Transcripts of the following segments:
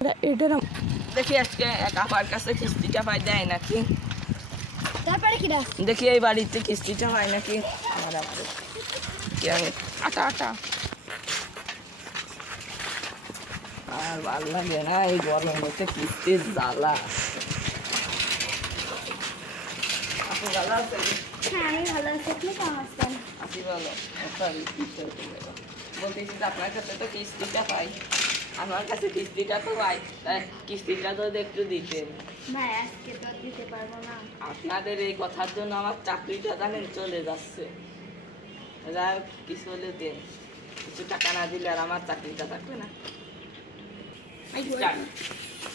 এটা দেখি আজকে কাপার কাছে কিস্তিটা পাই দেয় নাকি, তারপরে কিরা দেখি এই বাড়িতে কিস্তিটা হয় নাকি। আমার আটা আটা আর ভাল লাগে না এই গরম হচ্ছে, কিস্তির জ্বালা। আপনি ভালো আছেন? হ্যাঁ আমি ভালো আছি, আপনি কেমন আছেন? আপনি ভালো? সরি, বলতেছি যে আপনার কাছে তো কিস্তিটা পাই, আমার কাছে কিস্তিটা তো পাই, তাই কিস্তিটা তো একটু দিতেন। ভাই আজকে তো দিতে পারবো না। আপনাদের এই কথার জন্য আমার চাকরিটা জানেন চলে যাচ্ছে। যাই হোক, কিছু হলে দেন, কিছু টাকা না দিলে আর আমার চাকরিটা থাকবে না।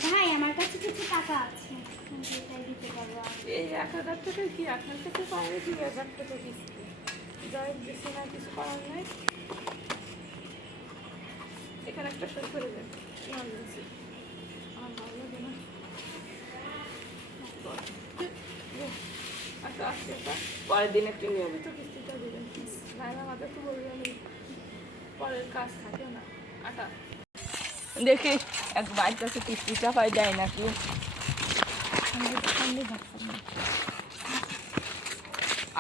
ভাই আমার কাছে কিছু টাকা আছে, কিন্তু এটাই দিতে পারবো না। এই 1000 টাকা কি আপনার কাছে পাওয়া, 2000 টাকা কিস্তি, যাই হোক বেশি না, কিছু করার নাই। এখানে একটা সই করে দেন, ইমার্জেন্সি আমার ভালো লাগে না। আচ্ছা আজকে পরের দিন একটু নিয়মিত কিস্তিটা দেবেন প্লিজ, নাহলে আমাদের তো বলবেন পরের কাজ থাকে না। আটা দেখি এক বাইক কাছে কিস্তিটা পাই যায় নাকি।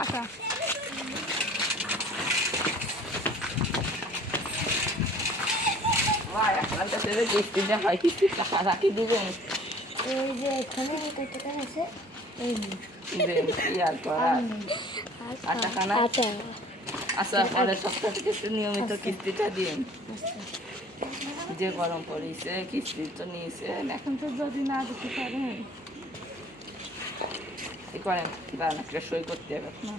আটা ভাই আপনার কাছে যে কিস্তিটা হয়, কিস্তির টাকা রাখি দিবেন? এই যে এখানে কত টাকা আছে, এই দেন, কি আর করার। আটা খানা আটা আচ্ছা, পরের সপ্তাহ থেকে একটু নিয়মিত কিস্তিটা দিন। যে গরম পড়েছে, কিস্তি তো নিয়েছেন, এখন তো যদি না দিতে পারেন কি করেন, দাঁড়ান একটা সই করতে হবে না।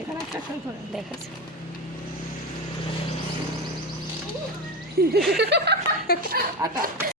এখানে একটা সই করেন, দেখাচ্ছে আটা